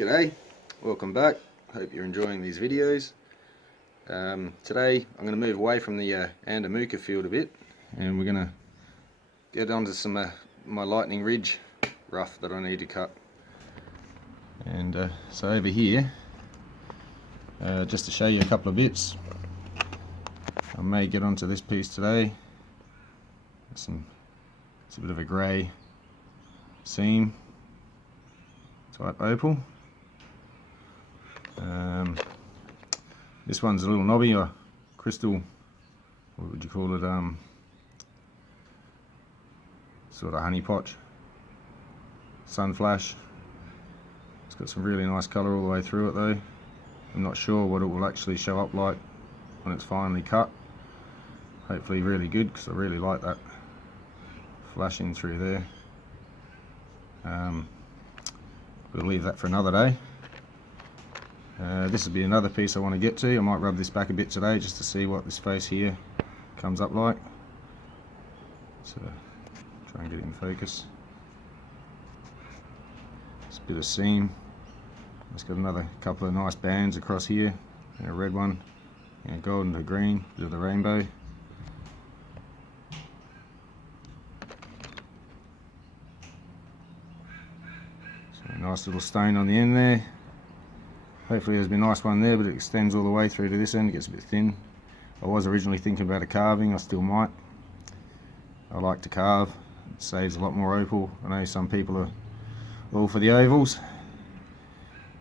G'day, welcome back. Hope you're enjoying these videos. Today I'm going to move away from the Andamuka field a bit, and we're going to get onto some my Lightning Ridge rough that I need to cut. And so over here, just to show you a couple of bits, I may get onto this piece today. It's a bit of a grey seam type opal. This one's a little knobby, or crystal, what would you call it, sort of honey pot, sun flash. It's got some really nice colour all the way through it though. I'm not sure what it will actually show up like when it's finally cut. Hopefully really good, because I really like that flashing through there. We'll leave that for another day. This will be another piece I want to get to. I might rub this back a bit today just to see what this face here comes up like. So try and get it in focus. It's a bit of seam. It's got another couple of nice bands across here, and a red one, and a golden to green, bit of the rainbow. So a nice little stone on the end there. Hopefully there's been a nice one there, but it extends all the way through to this end. It gets a bit thin. I was originally thinking about a carving. I still might. I like to carve. It saves a lot more opal. I know some people are all for the ovals,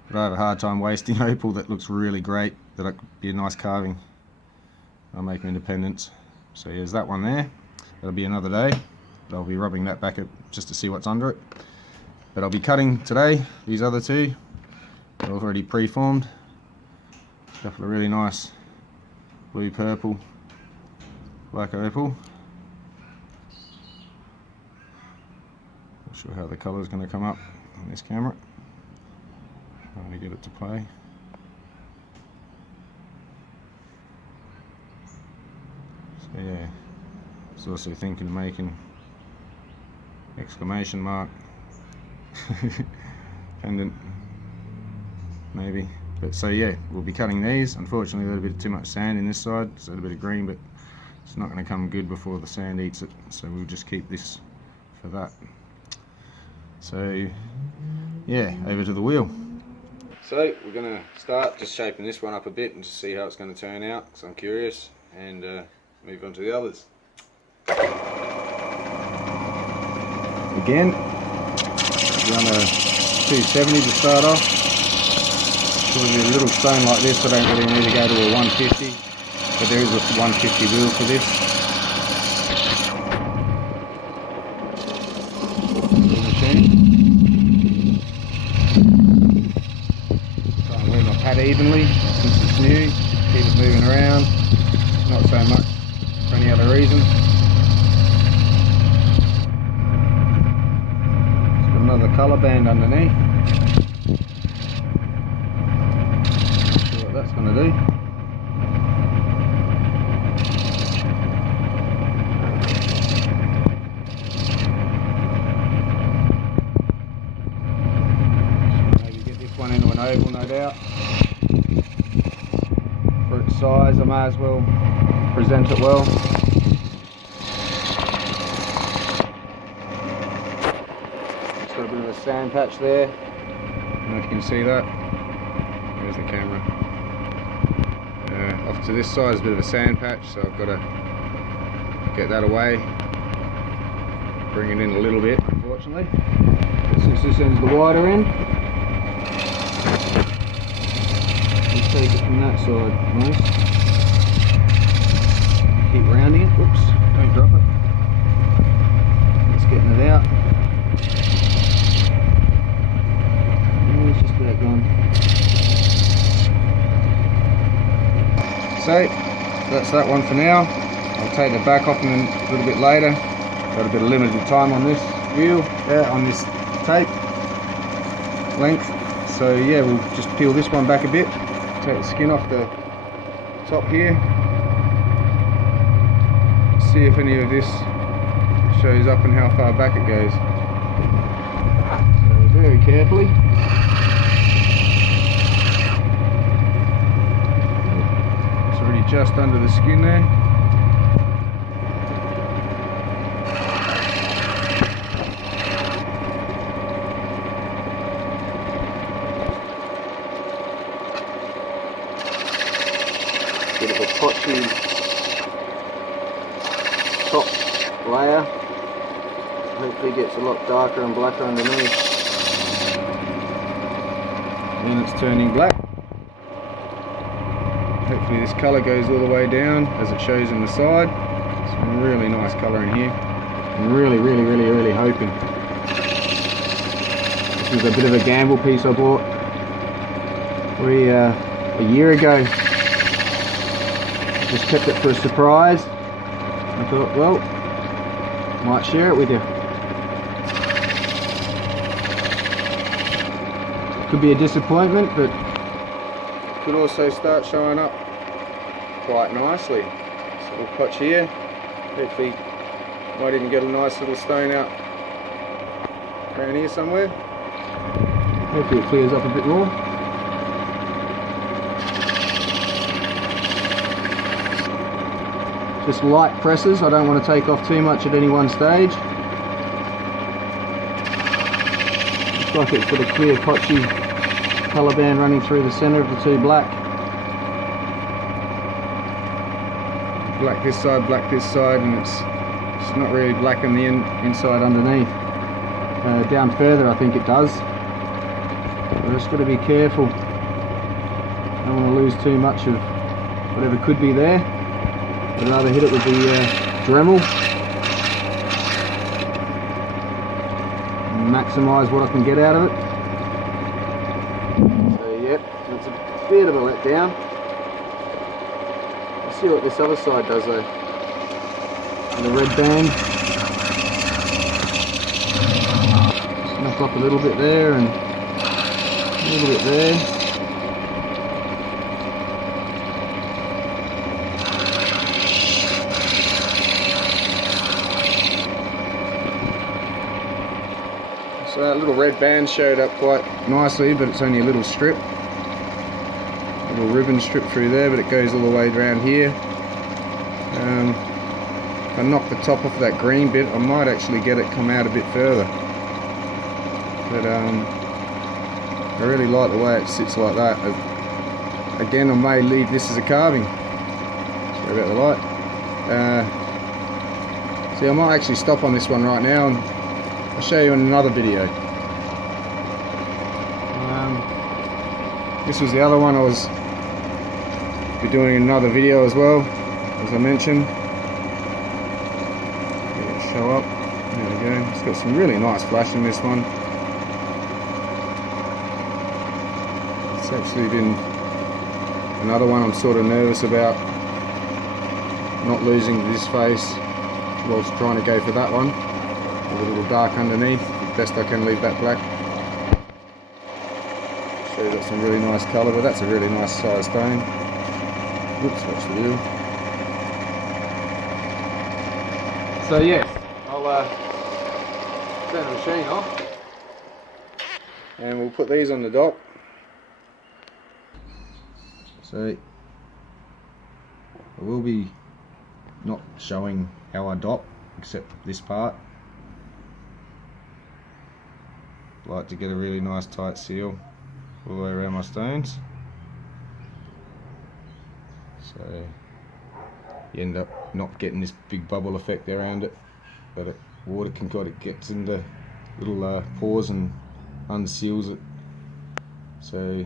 but I have a hard time wasting opal that looks really great, that could be a nice carving. I'll make them independents. So here's that one there. That'll be another day. I'll be rubbing that back just to see what's under it. But I'll be cutting today these other two. They're already pre-formed. A couple of really nice blue, purple, black opal. Not sure how the colour is going to come up on this camera. Trying to get it to play. So yeah, I was also thinking of making exclamation mark pendant, maybe. But so yeah, we'll be cutting these. Unfortunately, a little bit too much sand in this side, so a little bit of green, but it's not going to come good before the sand eats it, so we'll just keep this for that. So yeah, over to the wheel. So we're going to start just shaping this one up a bit and just see how it's going to turn out, because I'm curious, and move on to the others. Again, we're on a 270 to start off. Probably a little stone like this, I don't really need to go to a 150, but there is a 150 wheel for this. Try and wear my pad evenly since it's new, keep it moving around, not so much for any other reason. It's got another colour band underneath. That's going to do. Maybe get this one into an oval, no doubt. For its size, I may as well present it well. It's got a bit of a sand patch there. I don't know if you can see that. There's the camera. Off to this side is a bit of a sand patch, so I've got to get that away, bring it in a little bit, unfortunately. But since this end's the wider end, we'll take it from that side most. Keep rounding it, whoops, don't drop it. It's getting it out. Oh, it's just about gone. So that's that one for now. I'll take the back off in a little bit later. Got a bit of limited time on this wheel, on this tape length. So yeah, we'll just peel this one back a bit, take the skin off the top here, see if any of this shows up and how far back it goes. So very carefully already just under the skin there. Bit of a potchy top layer. Hopefully gets a lot darker and blacker underneath. And it's turning black. Hopefully this colour goes all the way down as it shows in the side. Some really nice colour in here. I'm really hoping. This is a bit of a gamble piece I bought a year ago. Just kept it for a surprise. I thought, well, might share it with you. Could be a disappointment, but could also start showing up quite nicely. So we'll potch here. Hopefully might even get a nice little stone out around here somewhere. Hopefully it clears up a bit more. Just light presses, I don't want to take off too much at any one stage. Looks like it's got a clear potchy colour band running through the centre of the two black. Black this side, and it's not really black in the inside underneath. Down further I think it does. I've just got to be careful. I don't want to lose too much of whatever could be there. I'd rather hit it with the Dremel and maximise what I can get out of it. So yep, it's a bit of a letdown. Let's see what this other side does though. And the red band. Knock off a little bit there and a little bit there. So that little red band showed up quite nicely, but it's only a little strip. Little ribbon strip through there, but it goes all the way around here. If I knock the top off that green bit, I might actually get it come out a bit further. But I really like the way it sits like that. Again, I may leave this as a carving. Sorry about the light. See, I might actually stop on this one right now and I'll show you in another video. This was the other one I was be doing another video as well, as I mentioned. Get it show up. There we go. It's got some really nice flash in this one. It's actually been another one I'm sort of nervous about not losing this face whilst trying to go for that one. A little dark underneath, best I can leave that black. So you've got some really nice colour, but that's a really nice size stone. Oops, that's the wheel. So yes, I'll turn the machine off and we'll put these on the dock. So I will be not showing how I dot, except this part. I like to get a really nice tight seal all the way around my stones, so you end up not getting this big bubble effect around it, but water can kind of get into little pores and unseals it. So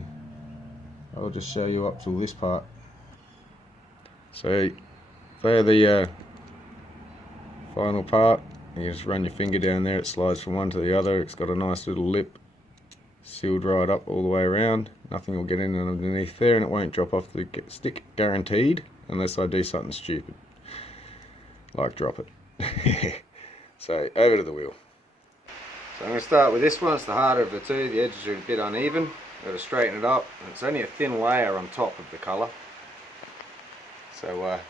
I'll just show you up till this part. So there the final part. You just run your finger down there, it slides from one to the other. It's got a nice little lip, sealed right up all the way around. Nothing will get in underneath there, and it won't drop off the stick, guaranteed, unless I do something stupid, like drop it. So over to the wheel. So I'm going to start with this one. It's the harder of the two. The edges are a bit uneven. I've got to straighten it up. And it's only a thin layer on top of the colour, so I've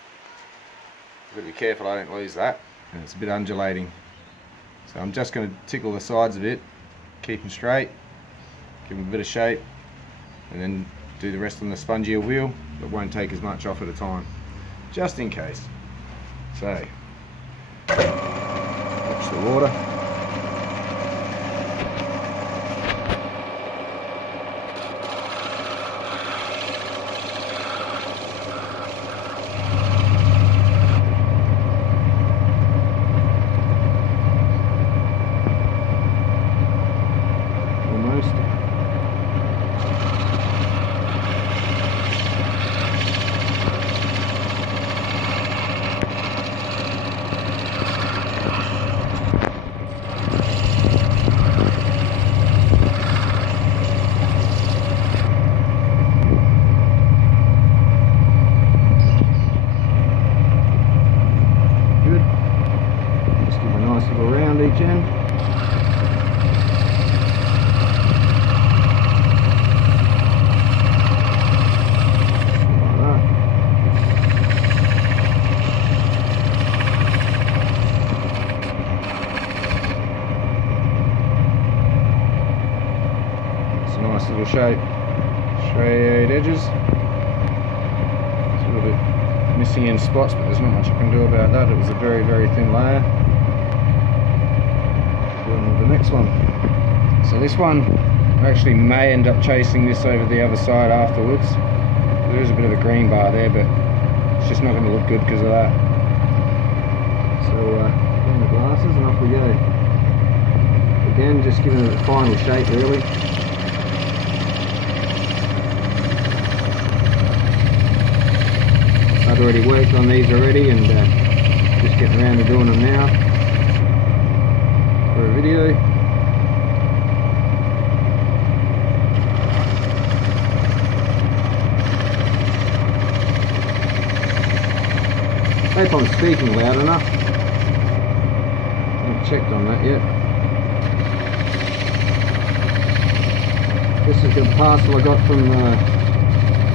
got to be careful I don't lose that. And it's a bit undulating, so I'm just going to tickle the sides a bit, keep them straight, give them a bit of shape, and then do the rest on the spongier wheel, but won't take as much off at a time, just in case. So, watch the water. Each end. Like that. It's a nice little shape. Straight edges. It's a little bit missing in spots, but there's not much I can do about that. It was a very, very thin layer. The next one. So this one, I actually may end up chasing this over the other side afterwards. There is a bit of a green bar there, but it's just not going to look good because of that. So in the glasses and off we go. Again, just giving it a final shape really. I'd already worked on these already and just getting around to doing them now. For a video. I hope I'm speaking loud enough. I haven't checked on that yet. This is the parcel I got from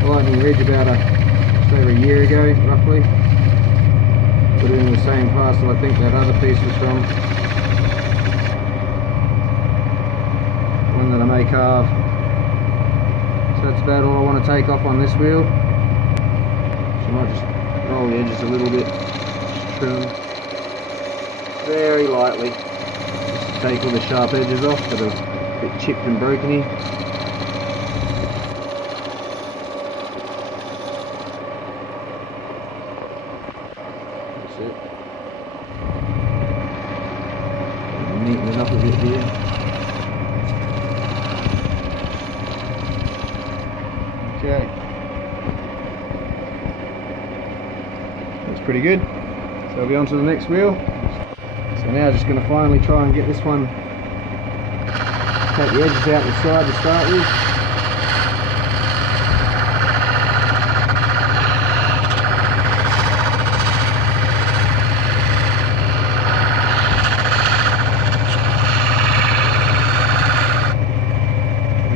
Lightning Ridge about just over a year ago, roughly. Put it in the same parcel I think that other piece was from. That I may carve. So that's about all I want to take off on this wheel. So I might just roll the edges a little bit, trim them very lightly, just to take all the sharp edges off that are a bit chipped and broken-y. That's it. Neaten it up a bit here. Okay, that's pretty good. So I'll be on to the next wheel. So now just going to finally try and get this one, take the edges out the side to start with.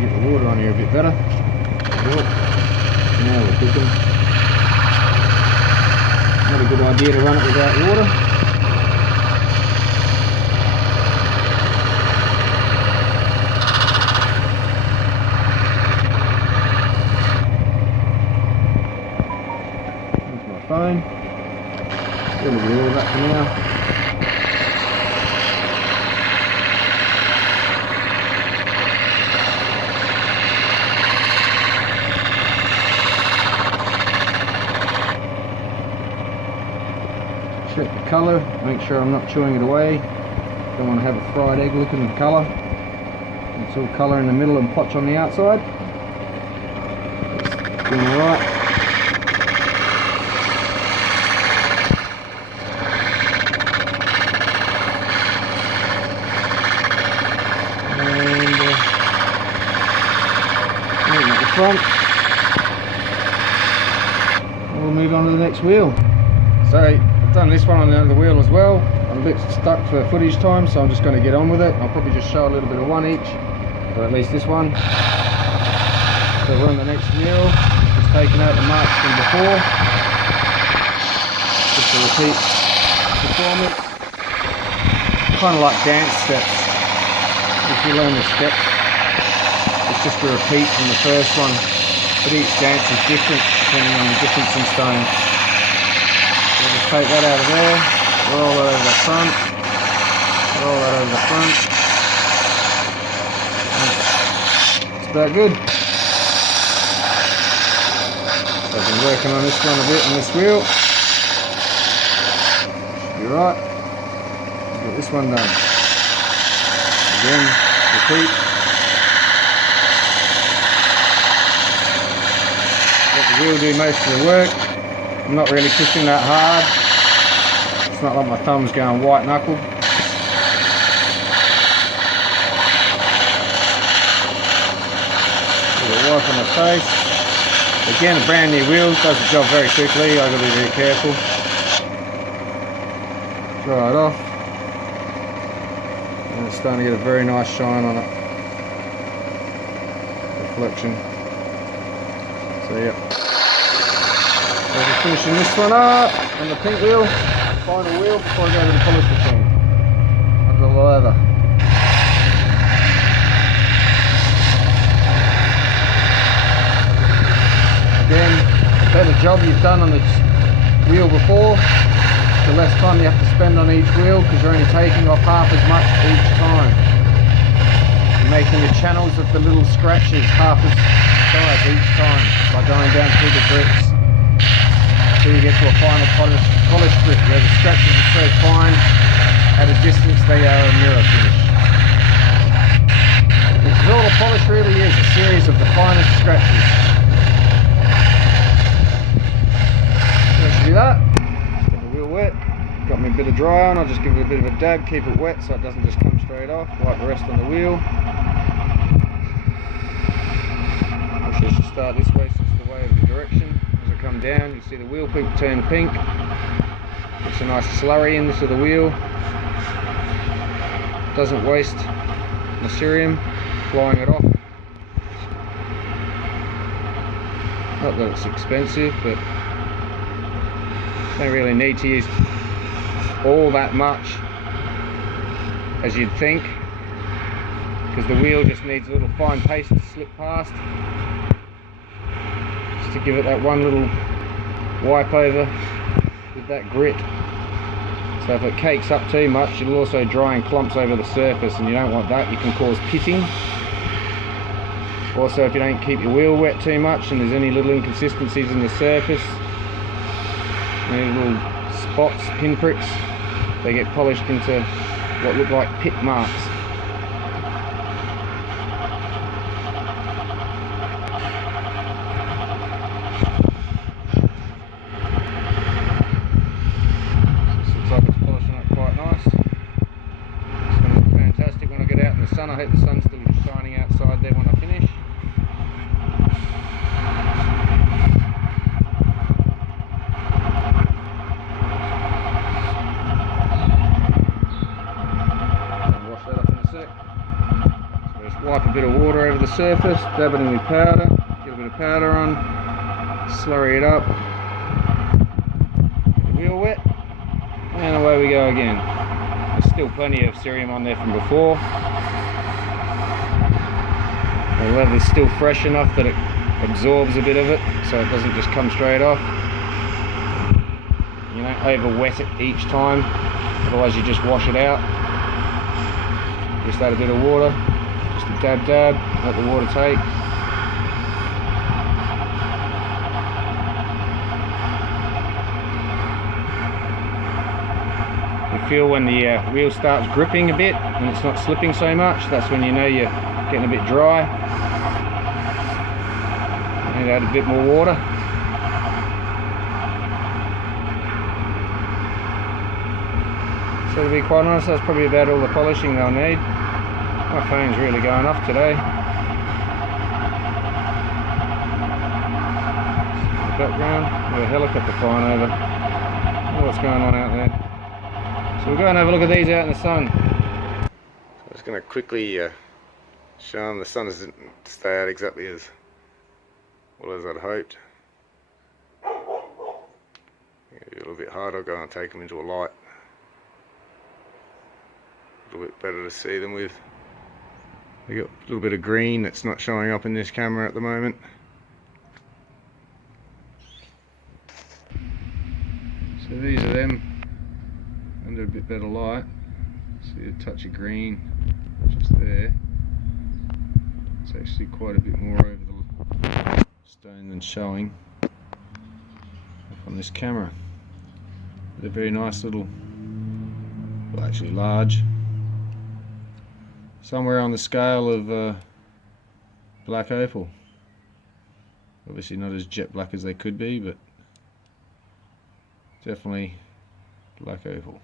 Get the water on here a bit better. Now we're cooking. Not a good idea to run it without water. There's my phone. We'll leave all of that for now. Check the colour, make sure I'm not chewing it away. Don't want to have a fried egg looking colour. It's all colour in the middle and potch on the outside. It's doing alright. And at the front. We'll move on to the next wheel. So done this one on the other wheel as well. I'm a bit stuck for footage time, so I'm just going to get on with it. I'll probably just show a little bit of one each, but at least this one. So we're on the next wheel, just taking out the marks from before, just to repeat performance. Kind of like dance steps. If you learn the steps, it's just a repeat from the first one. but each dance is different depending on the difference in stone. So just take that out of there, roll that over the front, roll that over the front. It's about good. So I've been working on this one a bit on this wheel. Should be right. Get this one done. Again, repeat. Let the wheel do most of the work. I'm not really pushing that hard. It's not like my thumb's going white knuckle. Give it a wipe on the face. Again, a brand new wheel, does the job very quickly. I've got to be very careful. Dry it off. And it's starting to get a very nice shine on it. Reflection. So yeah. So we're finishing this one up on the pink wheel, final wheel before I go to the polish machine. Under the leather. Again, the better job you've done on the wheel before, the less time you have to spend on each wheel because you're only taking off half as much each time. You're making the channels of the little scratches half as size each time by going down through the grips until you get to a final polish grip where the scratches are so fine at a distance they are a mirror finish. Which is all a polish really is, a series of the finest scratches. Do that. Get the wheel wet. Got me a bit of dry on. I'll just give it a bit of a dab, keep it wet so it doesn't just come straight off. Wipe the rest on the wheel. Actually, I should start this way so it's the way of the direction. As I come down, you see the wheel poop turn pink. It's a nice slurry into the wheel. Doesn't waste the cerium, flying it off. Not that it's expensive, but don't really need to use all that much as you'd think, because the wheel just needs a little fine paste to slip past, just to give it that one little wipe over with that grit. So if it cakes up too much, it'll also dry in clumps over the surface, and you don't want that. You can cause pitting. Also, if you don't keep your wheel wet too much and there's any little inconsistencies in the surface, any little spots, pinpricks, they get polished into what look like pit marks. This looks like it's polishing up quite nice. It's going to look fantastic when I get out in the sun. I hope the sun's still shining outside there when I finish. Wipe a bit of water over the surface, dab it in with powder, get a bit of powder on, slurry it up, get the wheel wet, and away we go again. There's still plenty of cerium on there from before. The leather's still fresh enough that it absorbs a bit of it, so it doesn't just come straight off. You don't over wet it each time, otherwise you just wash it out. Just add a bit of water. Dab dab, let the water take. You feel when the wheel starts gripping a bit and it's not slipping so much, that's when you know you're getting a bit dry. And add a bit more water. So to be quite honest, that's probably about all the polishing they'll need. My phone's really going off today. The background, with a helicopter flying over. I don't know what's going on out there. So we'll go and have a look at these out in the sun. So I'm just going to quickly show them the sun doesn't stay out exactly as well as I'd hoped. A little bit harder, I'll go and take them into a light. A little bit better to see them with. They got a little bit of green that's not showing up in this camera at the moment. bit better light. See a touch of green just there. It's actually quite a bit more over the stone than showing up on this camera. They're very nice little, well actually large, somewhere on the scale of black opal. Obviously not as jet black as they could be, but definitely black opal.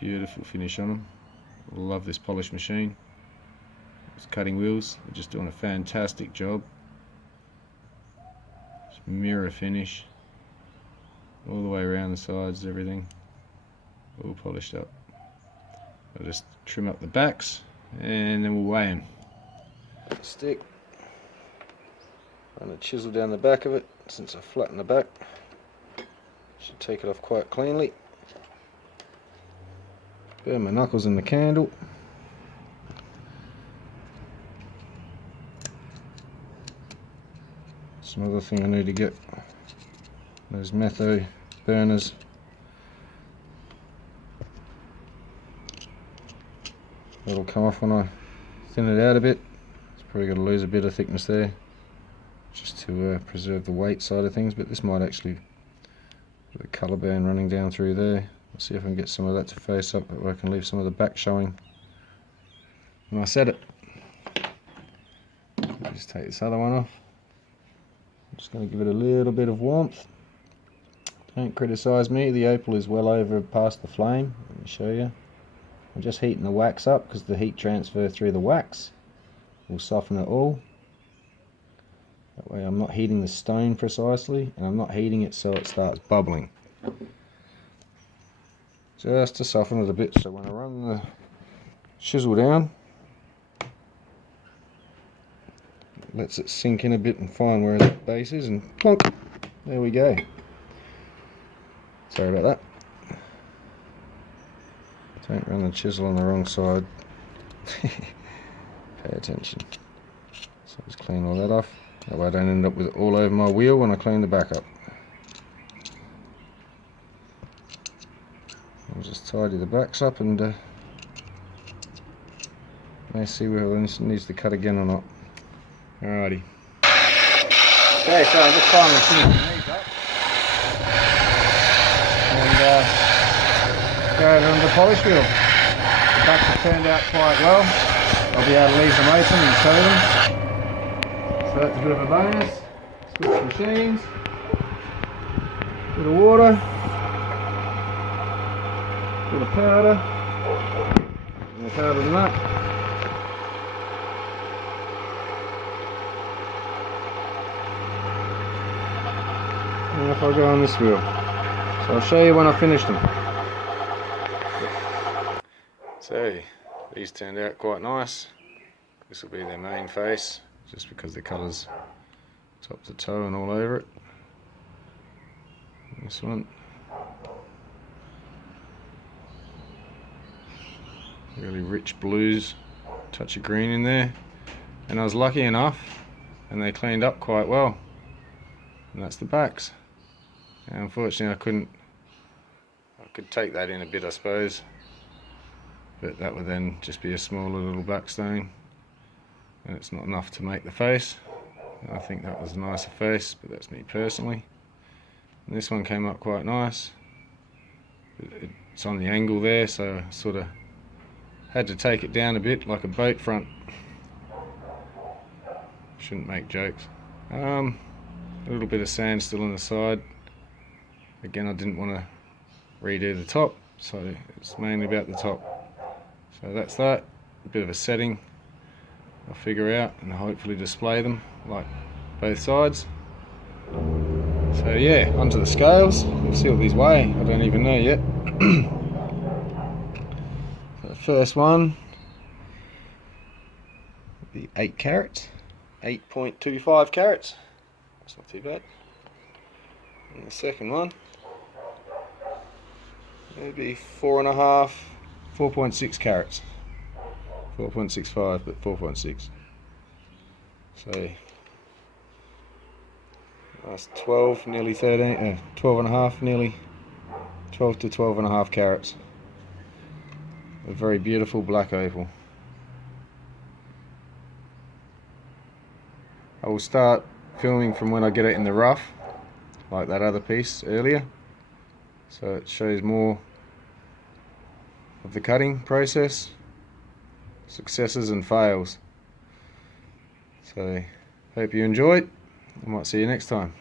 Beautiful finish on them. I love this polish machine. It's cutting wheels, they're just doing a fantastic job. Just mirror finish all the way around the sides, everything all polished up. I'll just trim up the backs and then we'll weigh them. Stick, run a chisel down the back of it. Since I flattened the back, should take it off quite cleanly. Burn my knuckles in the candle. That's another thing I need to get, those metho burners. It'll come off when I thin it out a bit. It's probably got to lose a bit of thickness there, just to preserve the weight side of things, but this might actually, with the colour band running down through there, I'll see if I can get some of that to face up, but I can leave some of the back showing when I set it. Just take this other one off. I'm just going to give it a little bit of warmth. Don't criticise me, the opal is well over past the flame. Let me show you. I'm just heating the wax up because the heat transfer through the wax will soften it all. That way I'm not heating the stone precisely, and I'm not heating it so it starts bubbling. Just to soften it a bit, so when I run the chisel down, it lets it sink in a bit and find where the base is, and plonk, there we go. Sorry about that. Don't run the chisel on the wrong side. Pay attention. So just clean all that off. That way I don't end up with it all over my wheel when I clean the back up. I'll just tidy the backs up and may see whether this needs to cut again or not. Alrighty. Okay, so I'm just finally finishing these up. And go over on the polish wheel. The backs have turned out quite well. I'll be able to leave them open and show them. So that's a bit of a bonus. Switch machines. Bit of water. Bit of powder. More powder than that. And off I go on this wheel. So I'll show you when I finish them. So these turned out quite nice. This will be their main face, just because the colour's top to toe and all over it. This one, really rich blues, touch of green in there, and I was lucky enough and they cleaned up quite well, and that's the backs. And unfortunately I could take that in a bit, I suppose, but that would then just be a smaller little back stone and it's not enough to make the face. And I think that was a nicer face, but that's me personally. And this one came up quite nice. It's on the angle there, so I sort of had to take it down a bit like a boat front. Shouldn't make jokes. A little bit of sand still on the side. Again, I didn't want to redo the top, so it's mainly about the top. So that's that. A bit of a setting I'll figure out and hopefully display them like both sides. So yeah, onto the scales. We'll see what these weigh. I don't even know yet. So the first one will be 8 carats, 8.25 carats. That's not too bad. And the second one will be 4.5, 4.6 carats. 4.65, but 4.6. So that's 12, nearly 13, 12 and a half, nearly 12 to 12 and a half carats. A very beautiful black opal. I will start filming from when I get it in the rough, like that other piece earlier, so it shows more of the cutting process, successes and fails. So hope you enjoyed. I might see you next time.